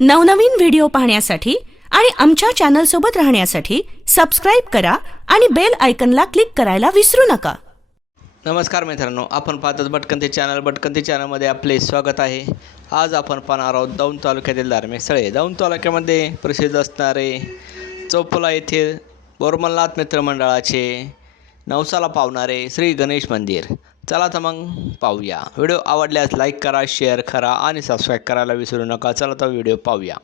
नवनवीन व्हिडिओ पाहण्यासाठी आणि आमच्या चॅनलसोबत राहण्यासाठी सबस्क्राईब करा आणि बेल आयकनला क्लिक करायला विसरू नका. नमस्कार मित्रांनो आपण पाहतात भटकंती चॅनल भटकंती चॅनलमध्ये आपले स्वागत आहे. आज आपण पाहणार आहोत दौंड तालुक्यातील धार्मिक स्थळे. दौंड तालुक्यामध्ये प्रसिद्ध असणारे चौपला येथील बोरमलनाथ मित्रमंडळाचे नवसाला पावणारे श्री गणेश मंदिर. चला तर मग पाहूया. व्हिडिओ आवडल्यास लाईक करा शेअर करा आणि सबस्क्राईब करायला विसरू नका. चला तर व्हिडिओ पाहूया.